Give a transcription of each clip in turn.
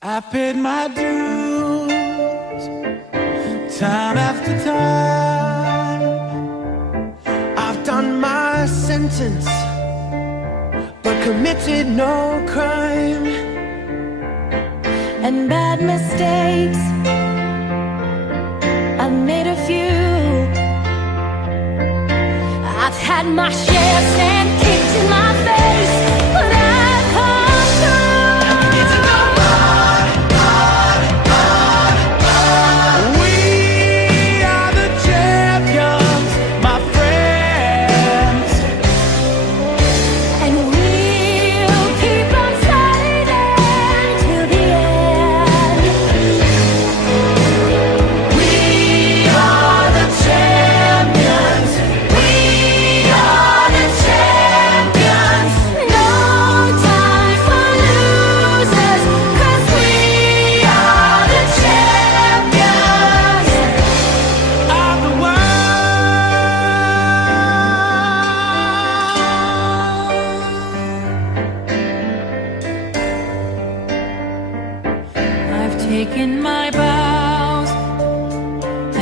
I paid my dues, time after time. I've done my sentence, but committed no crime. And bad mistakes, I've made a few. I've had my share of sand kicked in my face, but I've come through. It's a go We are the champions, my friends. And we'll keep on fighting till the end. We are the champions. We are the champions. No time for losers, 'cause we are the champions Of the I've taken my bows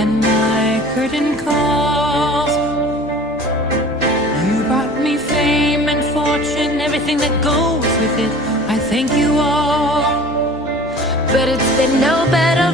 and my curtain calls. You brought me fame and fortune, everything that goes with it. I thank you all, but it's been no better